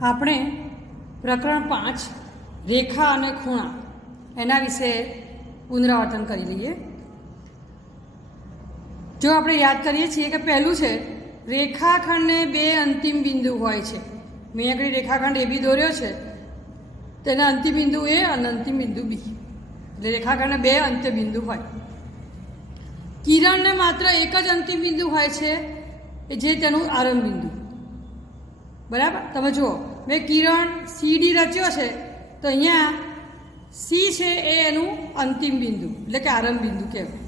આપણે પ્રકરણ 5 રેખા અને ખૂણા એના વિશે પુનરાવર્તન કરી લઈએ. જો આપણે યાદ કરીએ છીએ કે પહેલું છે રેખાખંડને બે અંતિમ બિંદુ હોય છે. મેં આગળ રેખાખંડ એ બી દોર્યો છે, તેના અંતિમ બિંદુ એ અને અંતિમ બિંદુ બી, એટલે રેખાખંડને બે અંત્ય બિંદુ હોય. કિરણને માત્ર એક જ અંતિમ બિંદુ હોય છે, જે તેનું આરંભ બિંદુ. બરાબર, તમે જુઓ મેં કિરણ સીડી રચ્યો છે, તો અહીંયા સી છે એ એનું અંતિમ બિંદુ એટલે કે આરંભ બિંદુ કહેવાય.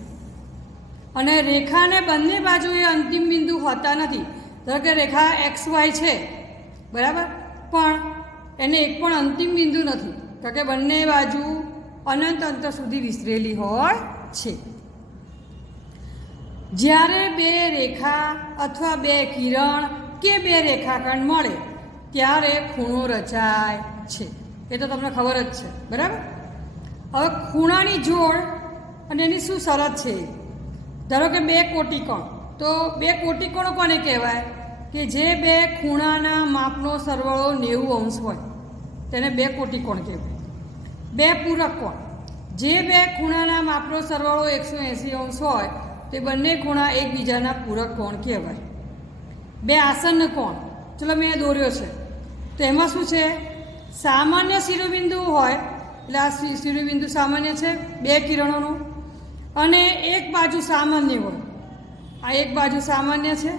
અને રેખાને બંને બાજુએ અંતિમ બિંદુ હોતા નથી. ધારો કે રેખા એક્સ વાય છે, બરાબર, પણ એને એક પણ અંતિમ બિંદુ નથી, કારણ કે બંને બાજુ અનંત અંતર સુધી વિસ્તરેલી હોય છે. જ્યારે બે રેખા અથવા બે કિરણ કે બે રેખાખંડ મળે ત્યારે ખૂણો રચાય છે. એ તો તમને ખબર જ છે, બરાબર. હવે ખૂણાની જોડ અને એની શું શરત છે? ધારો કે બે કોટિકોણ, તો બે કોટિકોણો કોને કહેવાય? કે જે બે ખૂણાના માપનો સરવાળો 90 અંશ હોય તેને બે કોટિકોણ કહેવાય. બે પૂરક કોણ, જે બે ખૂણાના માપનો સરવાળો 180 અંશ હોય તે બંને ખૂણા એકબીજાના પૂરક કોણ કહેવાય. બે આસન્ન કોણ, ચલો મેં દોર્યો છે, તો એમાં શું છે? સામાન્ય શિરોબિંદુ હોય, એટલે આ શિરોબિંદુ સામાન્ય છે બે કિરણોનું, અને એક બાજુ સામાન્ય હોય. આ એક બાજુ સામાન્ય છે,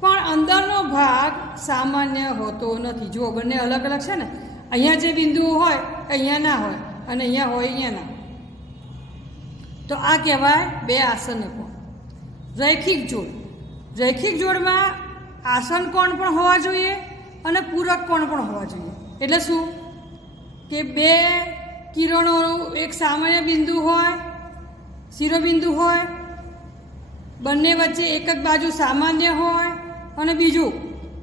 પણ અંદરનો ભાગ સામાન્ય હોતો નથી. જુઓ, બંને અલગ અલગ છે ને. અહીંયા જે બિંદુઓ હોય અહીંયા ના હોય, અને અહીંયા હોય અહીંયા ના. તો આ કહેવાય બે આસન્ન કોણ. રૈખિક જોડ, રૈખિક જોડમાં આસન્ન કોણ પણ હોવા જોઈએ અને પૂરક કોણ પણ હોવા જોઈએ. એટલે શું કે બે કિરણોનું એક સામાન્ય બિંદુ હોય, શિરોબિંદુ હોય, બંને વચ્ચે એક જ બાજુ સામાન્ય હોય, અને બીજું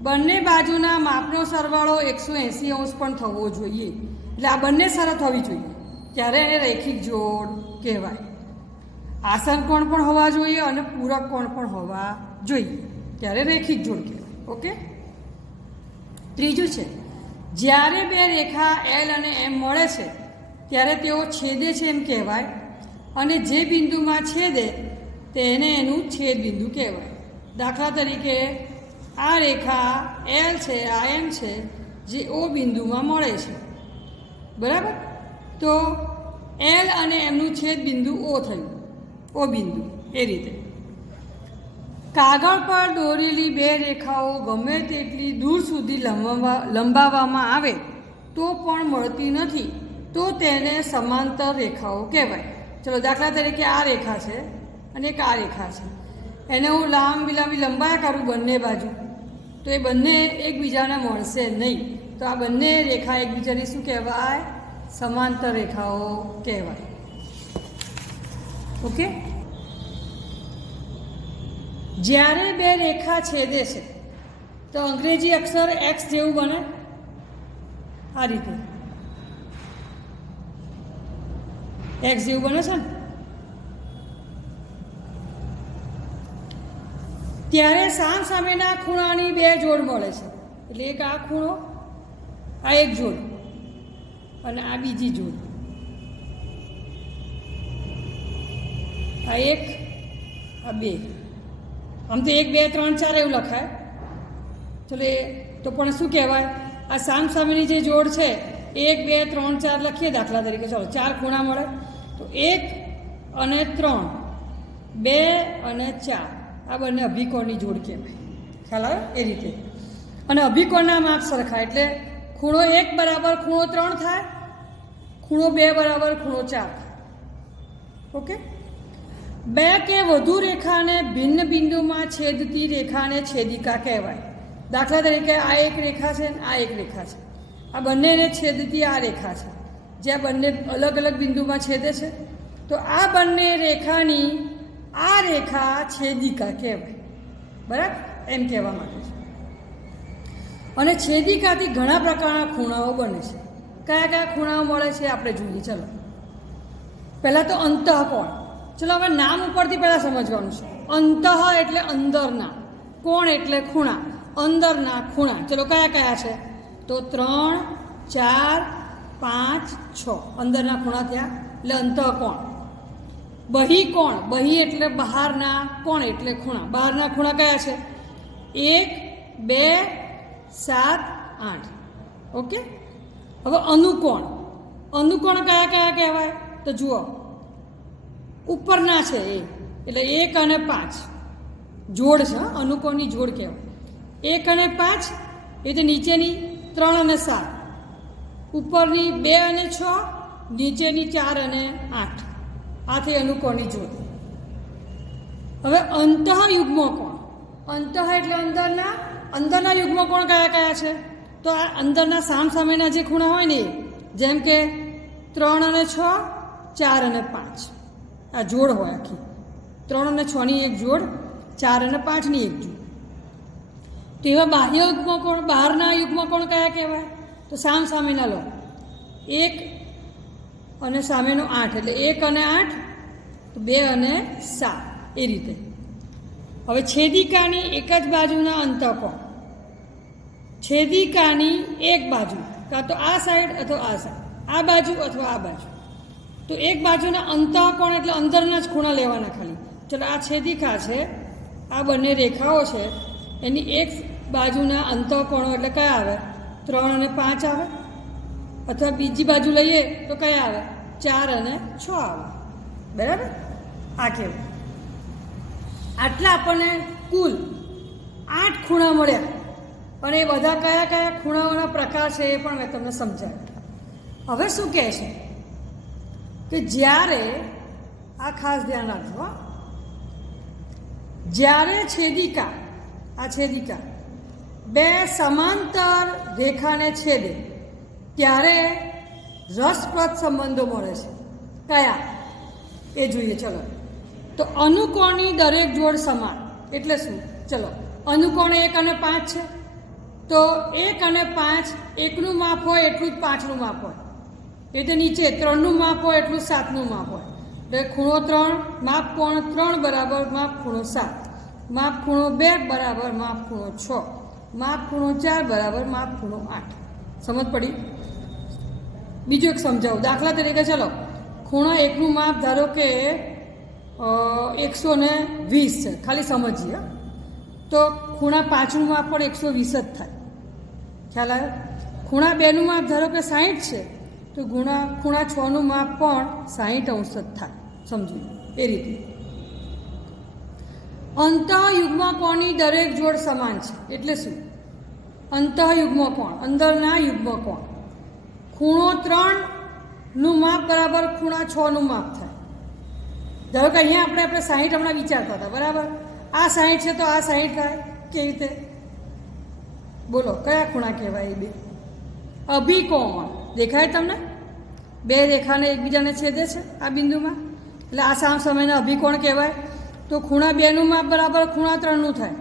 બંને બાજુના માપનો સરવાળો 180 અંશ પણ થવો જોઈએ. એટલે આ બંને શરત હોવી જોઈએ, ત્યારે એને રૈખિક જોડ કહેવાય. આસન્ન કોણ પણ હોવા જોઈએ અને પૂરક કોણ પણ હોવા જોઈએ, ત્યારે રૈખિક જોડ કહેવાય. ઓકે. ત્રીજું છે જ્યારે બે રેખા એલ અને એમ મળે છે ત્યારે તેઓ છેદે છે એમ કહેવાય, અને જે બિંદુમાં છેદે તેને એનું છેદ બિંદુ કહેવાય. દાખલા તરીકે આ રેખા એલ છે, આ એમ છે, જે ઓ બિંદુમાં મળે છે, બરાબર. તો એલ અને એમનું છેદ બિંદુ ઓ થયું, ઓ બિંદુ. એ રીતે કાગળ પર દોરેલી બે રેખાઓ ગમે તેટલી દૂર સુધી લંબાવવામાં આવે તો પણ મળતી નથી, તો તેને સમાંતર રેખાઓ કહેવાય. ચલો, દાખલા તરીકે આ રેખા છે અને એક આ રેખા છે, એને હું લાંબી લંબાયા કરું બંને બાજુ, તો એ બંને એકબીજાને મળશે નહીં. તો આ બંને રેખા એકબીજાની શું કહેવાય? સમાંતર રેખાઓ કહેવાય. ઓકે. જ્યારે બે રેખા છેદે છે તો અંગ્રેજી અક્ષર એક્સ જેવું બને, આ રીતે એક્સ જેવું બને છે ને. ત્યારે સામેના ખૂણાની બે જોડ મળે છે. એટલે એક આ ખૂણો, આ એક જોડ, અને આ બીજી જોડ, આ એક, આ બે. આમ તો 1 2 3 4 એવું લખાય. ચલો, એ તો પણ શું કહેવાય? આ સામેની જે જોડ છે 1 2 3 4 લખીએ દાખલા તરીકે. ચલો, 4 ખૂણા મળે, તો 1 અને 3, 2 અને 4, આ બંને અભિકોણની જોડ કહેવાય. ખ્યાલ આવે? એ રીતે. અને અભિકોણના માપ સરખા, એટલે ખૂણો 1 બરાબર ખૂણો 3 થાય, ખૂણો 2 બરાબર ખૂણો 4 થાય. ઓકે. બે કે વધુ રેખાને ભિન્ન બિંદુમાં છેદતી રેખાને છેદિકા કહેવાય. દાખલા તરીકે આ એક રેખા છે, આ એક રેખા છે, આ બંનેને છેદતી આ રેખા છે, જ્યાં બંને અલગ અલગ બિંદુમાં છેદે છે. તો આ બંને રેખાની આ રેખા છેદિકા કહેવાય. બરાબર, એમ કહેવા માંગે છે. અને છેદિકાથી ઘણા પ્રકારના ખૂણાઓ બને છે. કયા કયા ખૂણાઓ મળે છે આપણે જોઈએ. ચલો, પહેલાં તો અંતઃકોણ. ચલો, હવે નામ ઉપરથી પહેલાં સમજવાનું છે. અંતઃ એટલે અંદરના, કોણ એટલે ખૂણા, અંદરના ખૂણા. ચલો, કયા કયા છે? તો 3, 4, 5, 6 અંદરના ખૂણા થયા એટલે અંતઃકોણ. બહિકોણ, બહિ એટલે બહારના, કોણ એટલે ખૂણા. બહારના ખૂણા કયા છે? 1, 2, 7, 8. ઓકે. હવે અનુકોણ, અનુકોણ કયા કયા કહેવાય? તો જુઓ, ઉપરના છે એ, એટલે 1 અને 5 જોડ છે, અનુકોણની જોડ કહેવાય. 1 અને 5 એ તો નીચેની 3 અને 7, ઉપરની 2 અને 6, નીચેની 4 અને 8. આ થઈ અનુકોણની જોડ. હવે અંતઃયુગ્મ કોણ, અંતઃ એટલે અંદરના, અંદરના યુગ્મ કોણ કયા કયા છે? તો આ અંદરના સામસામેના જે ખૂણા હોય ને, જેમ કે 3 અને 6, 4 અને 5, આ જોડ હોય આખી. 3 અને 6ની એક જોડ, 4 અને 5ની એક જોડ. તો એવા બાહ્ય યુગ્મ કોણ, બહારના યુગ્મ કોણ કયા કહેવાય? તો સામસામેના લો, 1 અને સામેનો 8, એટલે 1 અને 8, 2 અને 7, એ રીતે. હવે છેદિકાની એક જ બાજુના અંતઃકોણ, છેદિકાની એક બાજુ, કાં તો આ સાઈડ અથવા આ સાઈડ, આ બાજુ અથવા આ બાજુ. તો એક બાજુના અંતઃકોણ એટલે અંદરના જ ખૂણા લેવાના ખાલી. ચલો આ છેદિકા છે, આ બંને રેખાઓ છે, એની એક બાજુના અંતઃકોણો એટલે કયા આવે? 3 અને 5 આવે. અથવા બીજી બાજુ લઈએ તો કયા આવે? 4 અને 6 આવે. બરાબર? આ કેવું? આટલા આપણને કુલ 8 ખૂણા મળ્યા. અને એ બધા કયા કયા ખૂણાઓના પ્રકાર છે એ પણ મેં તમને સમજાવ્યું. હવે શું કહે છે કે જ્યારે, આ ખાસ ધ્યાન રાખજો, જ્યારે છેદિકા, આ છેદિકા 2 સમાંતર રેખાને છેદે ત્યારે રસપ્રદ સંબંધો મળે છે. કયા? એ જોઈએ. ચલો, તો અનુકોણની દરેક જોડ સમાન એટલે શું? ચલો, અનુકોણ 1 અને 5 છે, તો 1 અને 5 1નું માપ હોય એટલું જ 5નું માપ હોય. એ તો નીચે 3નું માપ હોય એટલું 7નું માપ હોય. એટલે ખૂણો 3, માપ કોણ 3 બરાબર માપ ખૂણો 7, માપ ખૂણો 2 બરાબર માપ ખૂણો 6, માપ ખૂણો 4 બરાબર માપ ખૂણો 8. સમજ પડી? બીજું એક સમજાવું. દાખલા તરીકે ચલો, ખૂણા 1નું માપ ધારો કે 120 છે, ખાલી સમજીએ. તો ખૂણા 5નું માપ પણ 120 જ થાય. ખ્યાલ આવ્યો? ખૂણા 2નું માપ ધારો કે 60 છે, તો ખૂણા 6નું માપ પણ 60 અંશ જ થાય. સમજી એ રીતે. અંતઃયુગ્મ કોણની દરેક જોડ સમાન છે એટલે શું? અંતઃયુગ્મ કોણ, અંદરના યુગ્મ કોણ. ખૂણો 3નું માપ બરાબર ખૂણા 6નું માપ થાય. ધારો કે અહીંયા આપણે 60 હમણાં વિચારતા હતા, બરાબર? આ 60 છે તો આ 60 થાય. કેવી રીતે? બોલો, કયા ખૂણા કહેવાય એ બે? અભિકોણ. દેખાય તમને? 2 રેખાને એકબીજાને છેદે છે આ બિંદુમાં, એટલે આ સામસામેના અભિકોણ કહેવાય. તો ખૂણા 2નું માપ બરાબર ખૂણા 3નું થાય,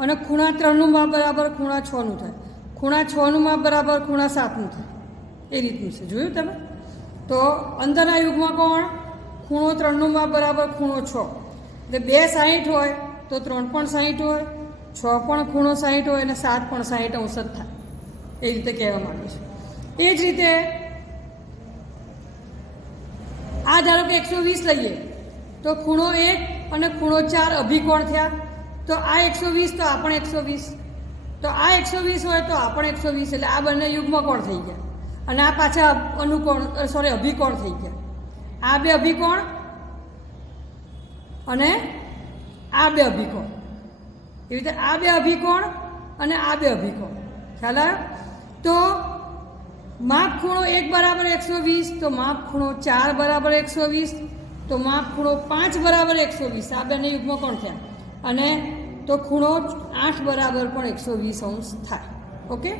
અને ખૂણા 3નું માપ બરાબર ખૂણા 6નું થાય, ખૂણા 6નું માપ બરાબર ખૂણા 7નું થાય. એ રીતનું છે. જોયું તમે? તો અંદરના યુગમાં કોણ? ખૂણો 3નું માપ બરાબર ખૂણો 6, એટલે 2 60 હોય તો 3 પણ 60 હોય, 6 પણ ખૂણો 60 હોય, અને 7 પણ 60 અંશ જ થાય. એ રીતે કહેવા માંગે છે. એ જ રીતે આ ધારો કે 120 લઈએ તો ખૂણો 1 અને ખૂણો 4 અભિકોણ થયા. તો આ 120 તો આ પણ 120, તો આ 120 હોય તો આ પણ 120, એટલે આ બંને યુગ્મ કોણ થઈ ગયા. અને આ પાછા અભિકોણ થઈ ગયા. આ 2 અભિકોણ અને આ 2 અભિકોણ. એવી રીતે આ 2 અભિકોણ અને આ 2 અભિકોણ. ખ્યાલ આવ્યો? તો માપ ખૂણો 1 બરાબર 120, તો માપ ખૂણો 4 બરાબર 120, તો માપ ખૂણો 5 બરાબર 120. આ બંને યુગ્મ કોણ થયા. અને તો ખૂણો 8 બરાબર પણ 120 અંશ થાય. ઓકે.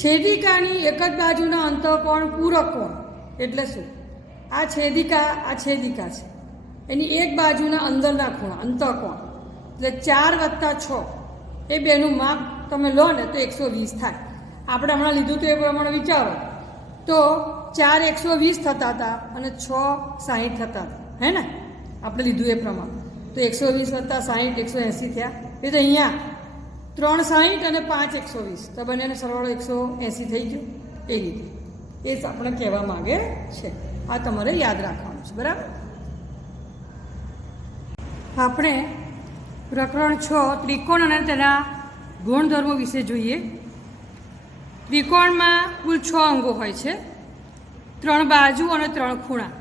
છેદિકાની એક જ બાજુના અંતઃકોણ પૂરક કોણ એટલે શું? આ છેદિકા છે, એની એક બાજુના અંદરના ખૂણા અંતઃકોણ એટલે 4 + 6, એ બેનું માપ તમે લો ને તો 120 થાય. આપણે હમણાં લીધું તો એ પ્રમાણે વિચારો તો 4 120 થતા હતા અને 6 60 થતા હતા. હે ને? આપણે લીધું એ પ્રમાણે તો 120 + 60 180 થયા. એ તો અહીંયા 360 અને 5 120, તો બંનેનો સરવાળો 180 થઈ ગયો. એ રીતે એ જ આપણે કહેવા માગે છે. આ તમારે યાદ રાખવાનું છે. બરાબર. આપણે પ્રકરણ 6 ત્રિકોણ અને તેના ગુણધર્મો વિશે જોઈએ. ત્રિકોણમાં કુલ 6 અંગો હોય છે, 3 બાજુ અને 3 ખૂણા.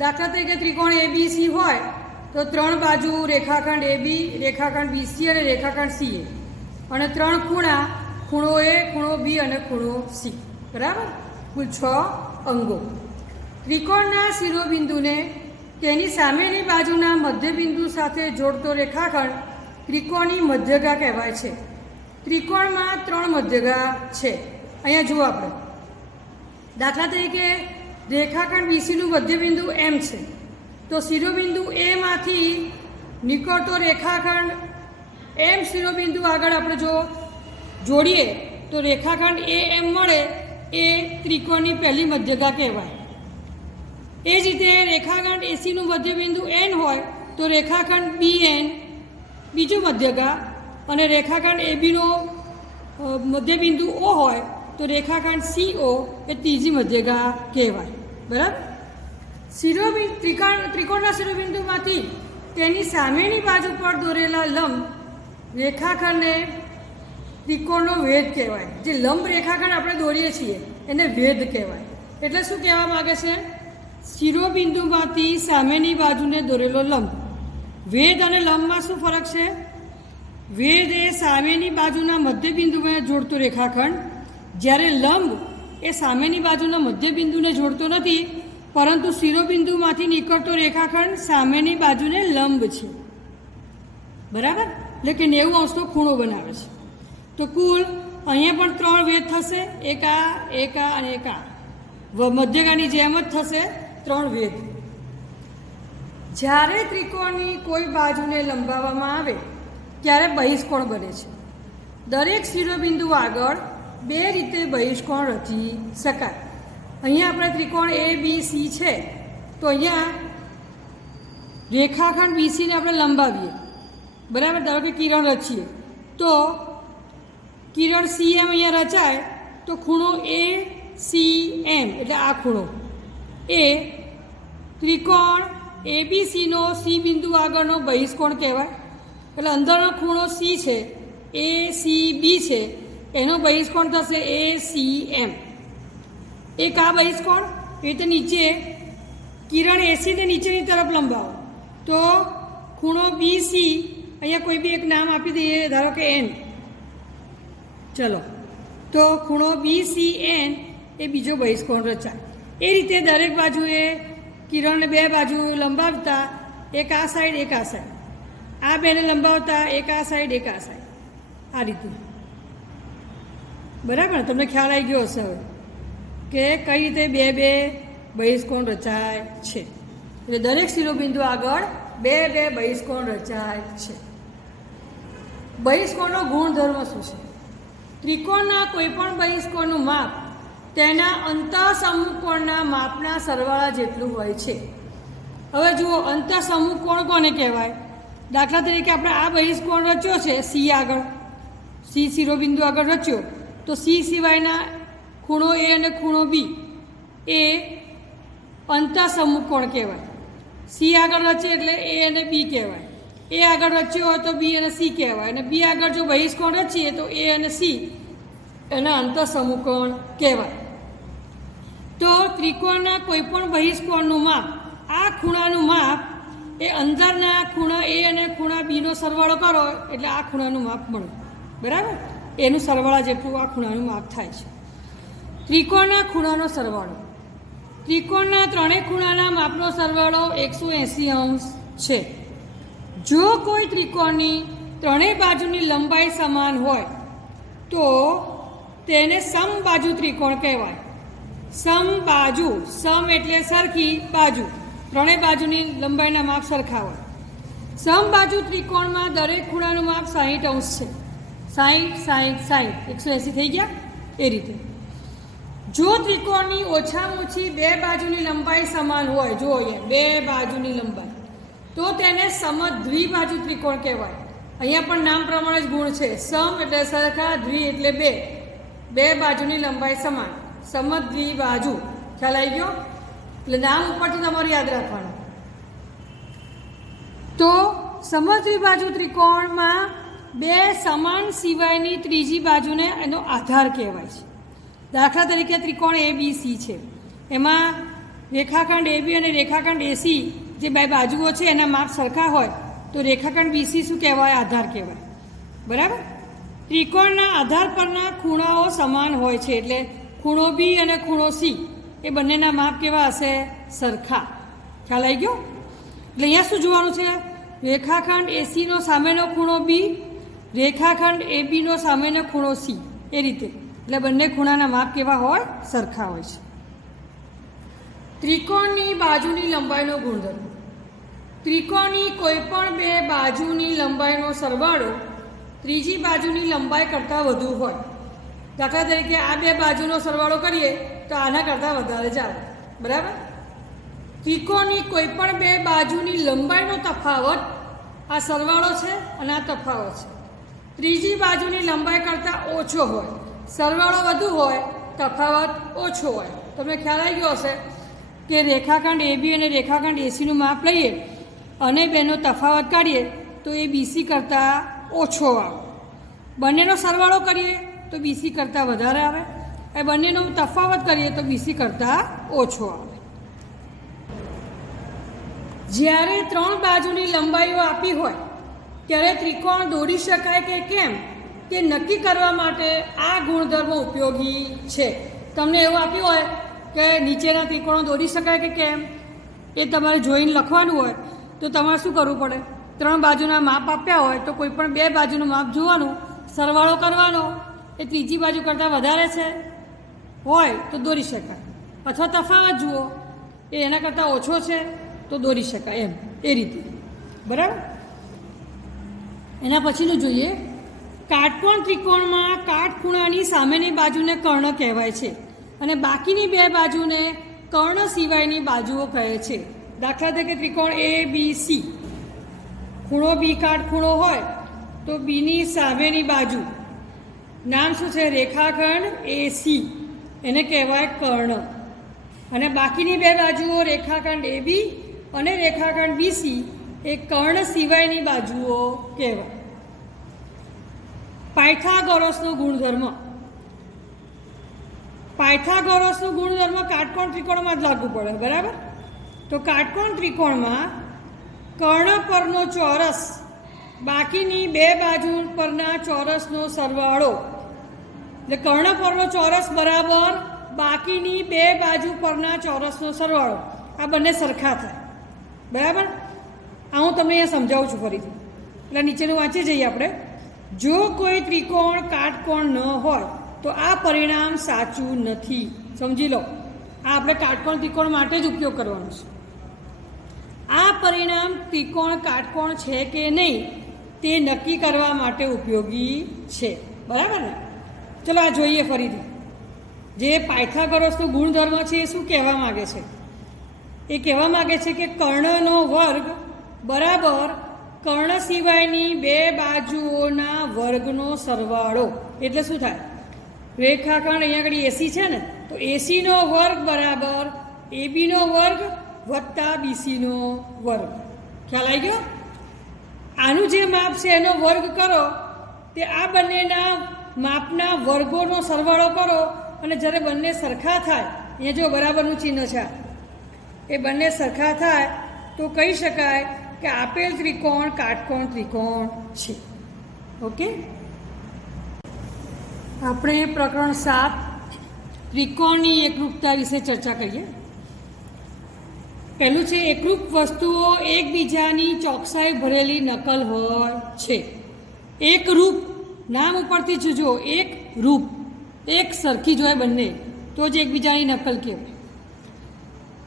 દાખલા તરીકે ત્રિકોણ ABC હોય તો 3 બાજુ રેખાખંડ AB, રેખાખંડ BC અને રેખાખંડ CA, અને 3 ખૂણા, ખૂણો A, ખૂણો B અને ખૂણો C. બરાબર. કુલ 6 અંગો. ત્રિકોણના શિરોબિંદુને તેની સામેની બાજુના મધ્યબિંદુ સાથે જોડતો રેખાખંડ ત્રિકોણની મધ્યગા કહેવાય છે. ત્રિકોણમાં 3 મધ્યગા છે. અહીંયા જુઓ આપણે દાખલા તરીકે રેખાખંડ BCનું મધ્યબિંદુ M છે, તો શિરોબિંદુ A માંથી નીકળતો રેખાખંડ M શિરોબિંદુ આગળ આપણે જો જોડીએ તો રેખાખંડ AM મળે. એ ત્રિકોણની પહેલી મધ્યગા કહેવાય. એ જ રીતે રેખાખંડ ACનું મધ્યબિંદુ N હોય તો રેખાખંડ BN બીજું મધ્યગા, અને રેખાખંડ ABનો મધ્યબિંદુ O હોય તો રેખાખંડ CO એ ત્રીજી મધ્યગા કહેવાય. બરાબર. ત્રિકોણના શિરોબિંદુમાંથી તેની સામેની બાજુ પર દોરેલા લંબ રેખાખંડને ત્રિકોણનો વેધ કહેવાય. જે લંબ રેખાખંડ આપણે દોરીએ છીએ એને વેધ કહેવાય. એટલે શું કહેવા માગે છે? શિરોબિંદુમાંથી સામેની બાજુને દોરેલો લંબ. વેધ અને લંબમાં શું ફરક છે? વેધ એ સામેની બાજુના મધ્યબિંદુને જોડતો રેખાખંડ, જ્યારે લંબ એ સામેની બાજુના મધ્યબિંદુને જોડતો નથી, પરંતુ શિરોબિંદુમાંથી નીકળતો રેખાખંડ સામેની બાજુને લંબ છે. બરાબર. એટલે કે 90 અંશનો ખૂણો બનાવે છે. તો કુલ અહીંયા પણ 3 વેધ થશે, એક આ અને એક આ. મધ્યગાની જેમ જ થશે 3 વેધ. જ્યારે ત્રિકોણની કોઈ બાજુને લંબાવવામાં આવે ત્યારે બહિષ્કોણ બને છે. દરેક શિરોબિંદુ આગળ 2 રીતે બહિષ્કોણ રચી શકાય. અહીંયા આપણે ત્રિકોણ ABC છે, તો અહીંયા રેખાખંડ BCને આપણે લંબાવીએ. બરાબર. ધારો કે કિરણ રચીએ તો કિરણ CM અહીંયા રચાય તો ખૂણો ACM એટલે આ ખૂણો એ ત્રિકોણ ABCનો C બિંદુ આગળનો બહિષ્કોણ કહેવાય. એટલે અંદરનો ખૂણો C છે, ACB છે, એનો બહિષ્કોણ થશે ACM. એક આ બહિષ્કોણ. એ રીતે નીચે કિરણ ACને નીચેની તરફ લંબાવો તો ખૂણો BC, અહીંયા કોઈ બી એક નામ આપી દઈએ, ધારો કે N. ચલો, તો ખૂણો BCN એ બીજો બહિષ્કોણ રચાય. એ રીતે દરેક બાજુએ કિરણને 2 બાજુ લંબાવતા, એક આ સાઈડ એક આ સાઈડ, આ બેને લંબાવતા એક આ સાઈડ એક આ સાઈડ, આ રીતે. બરાબર. તમને ખ્યાલ આવી ગયો હશે હવે કે કઈ રીતે 2 બહિષ્કોણ રચાય છે. એટલે દરેક શિરોબિંદુ આગળ 2 બહિષ્કોણ રચાય છે. બહિષ્કોણનો ગુણધર્મ શું છે? ત્રિકોણના કોઈપણ બહિષ્કોણનું માપ તેના અંતઃસમૂહકોણના માપના સરવાળા જેટલું હોય છે. હવે જુઓ, અંતઃસમૂહકોણ કોને કહેવાય? દાખલા તરીકે આપણે આ બહિષ્કોણ રચ્યો છે C આગળ, C શિરોબિંદુ આગળ રચ્યો, તો C સિવાયના ખૂણો A અને ખૂણો B એ અંતઃસમૂહકોણ કહેવાય. C આગળ રચીએ એટલે A અને B કહેવાય. A આગળ રચ્યો હોય તો B અને C કહેવાય, અને B આગળ જો બહિષ્કોણ રચીએ તો A અને C એના અંતઃસમૂહકોણ કહેવાય. તો ત્રિકોણના કોઈપણ બહિષ્કોણનું માપ, આ ખૂણાનું માપ એ અંદરના ખૂણા A અને ખૂણા Bનો સરવાળો કરો એટલે આ ખૂણાનું માપ મળે. બરાબર. એનું સરવાળા જેટલું આ ખૂણાનું માપ થાય છે. ત્રિકોણના ખૂણાનો સરવાળો. ત્રિકોણના 3 ખૂણાના માપનો સરવાળો 180 અંશ છે. જો કોઈ ત્રિકોણની 3 બાજુની લંબાઈ સમાન હોય તો તેને સમબાજુ ત્રિકોણ કહેવાય. સમબાજુ, સમ એટલે સરખી, બાજુ, 3 બાજુની લંબાઈના માપ સરખા હોય. સમબાજુ ત્રિકોણમાં દરેક ખૂણાનું માપ 60 અંશ છે. 60 180 થઈ ગયા. એ રીતે જો ત્રિકોણની ઓછામાં ઓછી 2 બાજુની લંબાઈ સમાન હોય, જો અહીંયા 2 બાજુની લંબાઈ, તો તેને સમદ્વિબાજુ ત્રિકોણ કહેવાય. અહીંયા પણ નામ પ્રમાણે જ ગુણ છે. સમ એટલે સરખા, દ્વિ એટલે બે, બે બાજુની લંબાઈ સમાન, સમદ્વિબાજુ. ખ્યાલ આવી ગયો? એટલે નામ ઉપરથી તમારે યાદ રાખવાનું. તો સમદ્વિબાજુ ત્રિકોણમાં બે સમાન સિવાયની ત્રીજી બાજુને એનો આધાર કહેવાય છે. દાખલા તરીકે ત્રિકોણ ABC છે, એમાં રેખાખંડ AB અને રેખાખંડ AC જે બે બાજુઓ છે એના માપ સરખા હોય તો રેખાખંડ BC શું કહેવાય? આધાર કહેવાય. બરાબર? ત્રિકોણના આધાર પરના ખૂણાઓ સમાન હોય છે, એટલે ખૂણો B અને ખૂણો C એ બંનેના માપ કેવા હશે? સરખા. ખ્યાલ આવી ગયો? એટલે અહીંયા શું જોવાનું છે? રેખાખંડ ACનો સામેનો ખૂણો B, રેખાખંડ ABનો સામેનો ખૂણો C, એ રીતે. એટલે બંને ખૂણાના માપ કેવા હોય? સરખા હોય છે. ત્રિકોણની બાજુની લંબાઈનો ગુણધર્મ. ત્રિકોણની કોઈપણ બે બાજુની લંબાઈનો સરવાળો ત્રીજી બાજુની લંબાઈ કરતાં વધુ હોય. દાખલા તરીકે આ બે બાજુનો સરવાળો કરીએ તો આના કરતાં વધારે જ આવે. બરાબર? ત્રિકોણની કોઈપણ બે બાજુની લંબાઈનો તફાવત આ સરવાળો છે અને આ તફાવત છે. ત્રીજી બાજુની લંબાઈ કરતાં ઓછો હોય, સરવાળો વધુ હોય, તફાવત ઓછો હોય. તમને ખ્યાલ આવી ગયો હશે કે રેખાખંડ AB અને રેખાખંડ ACનું માપ લઈએ અને બેનો તફાવત કાઢીએ તો એ BC કરતાં ઓછો આવે. બંનેનો સરવાળો કરીએ તો BC કરતાં વધારે આવે, એ બંનેનો તફાવત કરીએ તો BC કરતાં ઓછો આવે. જ્યારે ત્રણ બાજુની લંબાઈઓ આપી હોય ત્યારે ત્રિકોણ દોરી શકાય કે કેમ તે નક્કી કરવા માટે આ ગુણધર્મો ઉપયોગી છે. તમને એવું આપ્યું હોય કે નીચેના ત્રિકોણો દોરી શકાય કે કેમ એ તમારે જોઈને લખવાનું હોય તો તમારે શું કરવું પડે? ત્રણ બાજુના માપ આપ્યા હોય તો કોઈ પણ બે બાજુનું માપ જોવાનું, સરવાળો કરવાનો, એ ત્રીજી બાજુ કરતાં વધારે છે હોય તો દોરી શકાય, અથવા તફાવત જુઓ એ એના કરતાં ઓછો છે તો દોરી શકાય, એમ એ રીતે. બરાબર? એના પછીનું જોઈએ. કાટકોણ ત્રિકોણમાં કાટખૂણાની સામેની બાજુને કર્ણ કહેવાય છે અને બાકીની બે બાજુને કર્ણ સિવાયની બાજુઓ કહે છે. દાખલા તરીકે ત્રિકોણ ABC, ખૂણો B કાટખૂણો હોય તો બીની સામેની બાજુ નામ શું છે? રેખાખંડ AC, એને કહેવાય કર્ણ. અને બાકીની બે બાજુઓ રેખાખંડ AB અને રેખાખંડ BC એ કર્ણ સિવાયની બાજુઓ કહેવાય. પાયથાગોરસનો ગુણધર્મ. પાયથાગોરસનો ગુણધર્મ કાટકોણ ત્રિકોણમાં જ લાગુ પડે. બરાબર? તો કાટકોણ ત્રિકોણમાં કર્ણ પરનો ચોરસ બાકીની બે બાજુ પરના ચોરસનો સરવાળો, એટલે કર્ણ પરનો ચોરસ બરાબર બાકીની બે બાજુ પરના ચોરસનો સરવાળો, આ બંને સરખા થાય. બરાબર? આ હું તમને અહીંયા સમજાવું છું ફરીથી. એટલે નીચેનું વાંચી જઈએ આપણે. જો કોઈ ત્રિકોણ કાટકોણ ન હોય તો આ પરિણામ સાચું નથી. સમજી લો, આ આપણે કાટકોણ ત્રિકોણ માટે જ ઉપયોગ કરવાનો છે. આ પરિણામ ત્રિકોણ કાટકોણ છે કે નહીં તે નક્કી કરવા માટે ઉપયોગી છે. બરાબર ને? ચલો આ જોઈએ ફરીથી. જે પાયથાગોરસનો ગુણધર્મ છે એ શું કહેવા માગે છે? એ કહેવા માગે છે કે કર્ણનો વર્ગ બરાબર કર્ણ સિવાયની બે બાજુઓના વર્ગનો સરવાળો. એટલે શું થાય? રેખાખંડ અહીંયા આગળ AC છે ને, તો ACનો વર્ગ બરાબર ABનો વર્ગ વત્તા BCનો વર્ગ. ખ્યાલ આવી ગયો? આનું જે માપ છે એનો વર્ગ કરો તે આ બંનેના માપના વર્ગોનો સરવાળો કરો અને જ્યારે બંને સરખા થાય, અહીંયા જો બરાબરનું ચિહ્ન છે, એ બંને સરખા થાય તો કહી શકાય કે આપેલ ત્રિકોણ કાટકોણ ત્રિકોણ છે. ઓકે? આપણે પ્રકરણ 7 ત્રિકોણની એકરૂપતા વિશે ચર્ચા કરીએ. પહેલું છે એકરૂપ વસ્તુઓ એકબીજાની ચોકસાઈ ભરેલી નકલ હોય છે. એકરૂપ, નામ ઉપરથી જોજો, એક રૂપ, એક સરખી જ હોય બંને તો જ એકબીજાની નકલ કહેવાય.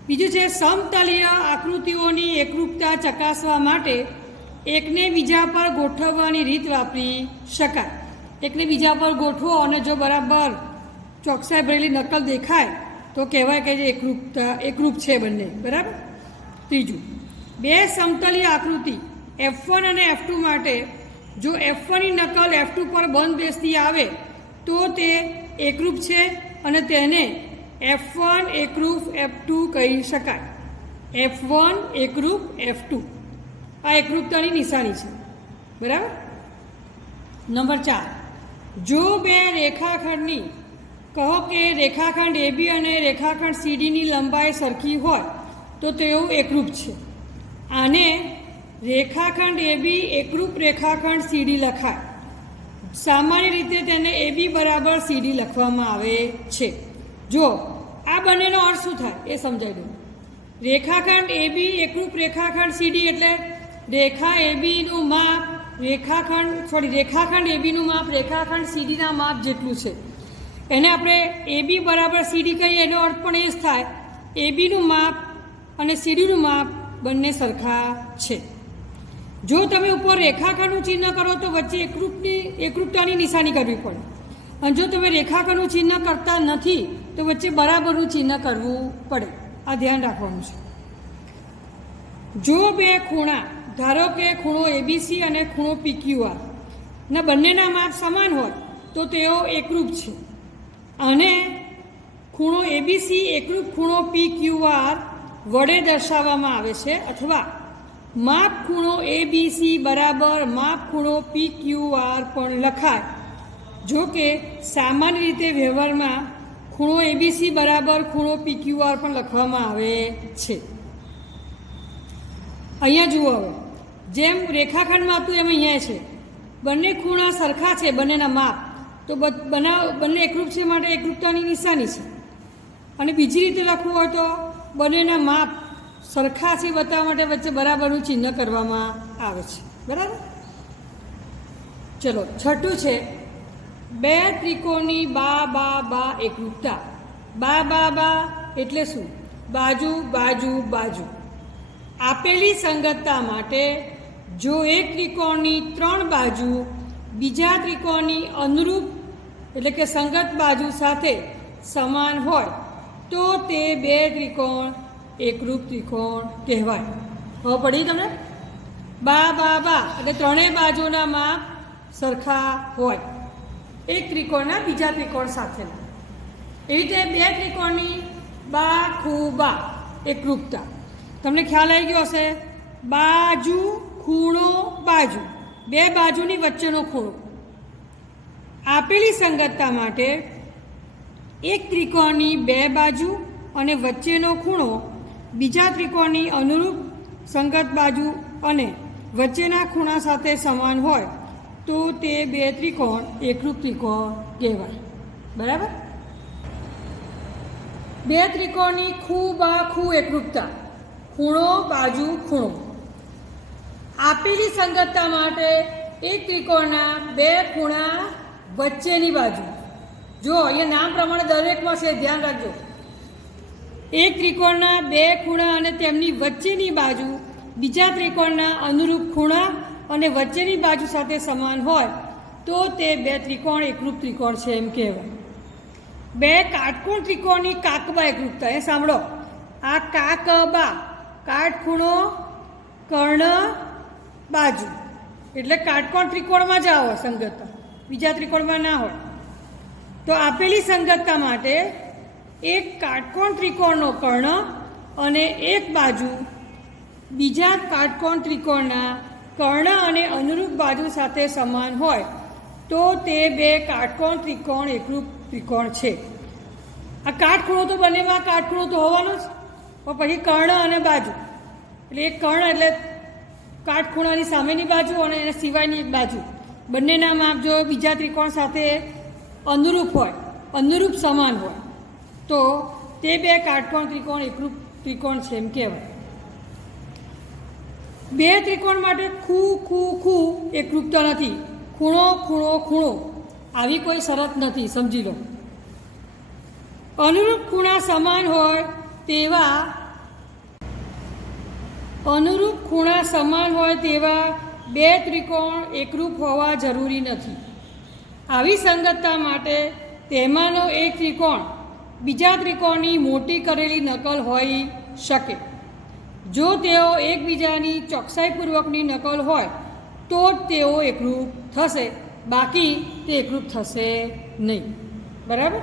બીજું છે સમતલીય આકૃતિઓની એકરૂપતા ચકાસવા માટે એકને બીજા પર ગોઠવવાની રીત વાપરી શકાય. એકને બીજા પર ગોઠવો અને જો બરાબર ચોકસાઈ ભરેલી નકલ દેખાય તો કહેવાય કે જે એકરૂપ છે બંને. બરાબર? ત્રીજું, બે સમતલીય આકૃતિ F1 અને F2 માટે જો F1ની નકલ F2 પર બંધ બેસતી આવે તો તે એકરૂપ છે અને તેને F1 એકરૂપ F2 કહી શકાય. F1 એકરૂપ F2 આ એકરૂપતાની નિશાની છે. બરાબર. નંબર 4, જો બે રેખાખંડની કહો કે રેખાખંડ AB અને રેખાખંડ CDની લંબાઈ સરખી હોય તો તેઓ એકરૂપ છે. આને રેખાખંડ AB એકરૂપ રેખાખંડ CD લખાય. સામાન્ય રીતે તેને AB બરાબર CD લખવામાં આવે છે. જો આ બંનેનો અર્થ શું થાય એ સમજાવી દઉં. રેખાખંડ AB એકરૂપ રેખાખંડ CD એટલે રેખા ABનું માપ રેખાખંડ ABનું માપ રેખાખંડ CDના માપ જેટલું છે. એને આપણે AB બરાબર CD કહીએ એનો અર્થ પણ એ જ થાય ABનું માપ અને CDનું માપ બંને સરખા છે. જો તમે ઉપર રેખાખંડનું ચિહ્ન કરો તો વચ્ચે એકરૂપતાની નિશાની કરવી પડે અને જો તમે રેખાખંડનું ચિહ્ન કરતા નથી તો વચ્ચે બરાબરનું ચિહ્ન કરવું પડે. આ ધ્યાન રાખવાનું છે. જો બે ખૂણા ધારો કે ખૂણો ABC અને ખૂણો PQR ના બંનેના માપ સમાન હોય તો તેઓ એકરૂપ છે અને ખૂણો ABC એકરૂપ ખૂણો PQR વડે દર્શાવવામાં આવે છે અથવા માપ ખૂણો ABC બરાબર માપ ખૂણો PQR પણ લખાય. જો કે સામાન્ય રીતે વ્યવહારમાં ખૂણો ABC બરાબર ખૂણો PQR પણ લખવામાં આવે છે. અહીંયા જુઓ, હવે જેમ રેખાખંડમાં હતું એમ અહીંયા છે. બંને ખૂણા સરખા છે બંનેના માપ, તો બંને એકરૂપ છે માટે એકરૂપતાની નિશાની છે. અને બીજી રીતે લખવું હોય તો બંનેના માપ સરખા છે બતાવવા માટે વચ્ચે બરાબરનું ચિહ્ન કરવામાં આવે છે. બરાબર. ચલો, છઠ્ઠું છે બે ત્રિકોણની બા એકરૂપતા. બા એટલે શું? બાજુ બાજુ બાજુ. આપેલી સંગતતા માટે જો એક ત્રિકોણની 3 બાજુ બીજા ત્રિકોણની અનુરૂપ એટલે કે સંગત બાજુ સાથે સમાન હોય તો તે બે ત્રિકોણ એકરૂપ ત્રિકોણ કહેવાય. હવે પડી તમને? બા એટલે ત્રણેય બાજુના માપ સરખા હોય એક ત્રિકોણના બીજા ત્રિકોણ સાથેના. એ રીતે બે ત્રિકોણની બા એકરૂપતા. તમને ખ્યાલ આવી ગયો હશે. બાજુ ખૂણો બાજુ, બે બાજુની વચ્ચેનો ખૂણો. આપેલી સંગતતા માટે એક ત્રિકોણની બે બાજુ અને વચ્ચેનો ખૂણો બીજા ત્રિકોણની અનુરૂપ સંગત બાજુ અને વચ્ચેના ખૂણા સાથે સમાન હોય તો તે બે ત્રિકોણ એકરૂપ ત્રિકોણ કહેવાય. બરાબર. બે ત્રિકોણની ખૂ એકરૂપતા. ખૂણો બાજુ ખૂણો. આપેલી સંગતતા માટે એક ત્રિકોણના બે ખૂણા વચ્ચેની બાજુ. જો અહીંયા નામ પ્રમાણે દરેકમાં છે, ધ્યાન રાખજો. એક ત્રિકોણના બે ખૂણા અને તેમની વચ્ચેની બાજુ બીજા ત્રિકોણના અનુરૂપ ખૂણા અને વચ્ચેની બાજુ સાથે સમાન હોય તો તે બે ત્રિકોણ એકરૂપ ત્રિકોણ છે એમ કહેવાય. બે કાટકોણ ત્રિકોણની કાકબા એકરૂપતા. એ સાંભળો, આ કાકબા કાટખૂણો કર્ણ બાજુ એટલે કાટકોણ ત્રિકોણમાં જ આવે સંગતતા, બીજા ત્રિકોણમાં ના હોય. તો આપેલી સંગતતા માટે એક કાટકોણ ત્રિકોણનો કર્ણ અને એક બાજુ બીજા કાટકોણ ત્રિકોણના કર્ણ અને અનુરૂપ બાજુ સાથે સમાન હોય તો તે બે કાટકોણ ત્રિકોણ એકરૂપ ત્રિકોણ છે. આ કાટખૂણો તો બંનેમાં કાટખૂણો તો હોવાનો જ, પણ પછી કર્ણ અને બાજુ એટલે એક કર્ણ એટલે કાટખૂણાની સામેની બાજુ અને એના સિવાયની એક બાજુ બંનેના માપ જો બીજા ત્રિકોણ સાથે અનુરૂપ હોય, અનુરૂપ સમાન હોય તો તે બે કાટકોણ ત્રિકોણ એકરૂપ ત્રિકોણ છે એમ કહેવાય. બે ત્રિકોણ માટે ખૂ એકરૂપતા નથી. ખૂણો આવી કોઈ શરત નથી, સમજી લો. અનુરૂપ ખૂણા સમાન હોય તેવા બે ત્રિકોણ એકરૂપ હોવા જરૂરી નથી. આવી સંગતતા માટે તેમાંનો એક ત્રિકોણ બીજા ત્રિકોણની મોટી કરેલી નકલ હોઈ શકે. જો તેઓ એકબીજાની ચોકસાઈપૂર્વકની નકલ હોય તો જ તેઓ એકરૂપ થશે, બાકી તે એકરૂપ થશે નહીં. બરાબર.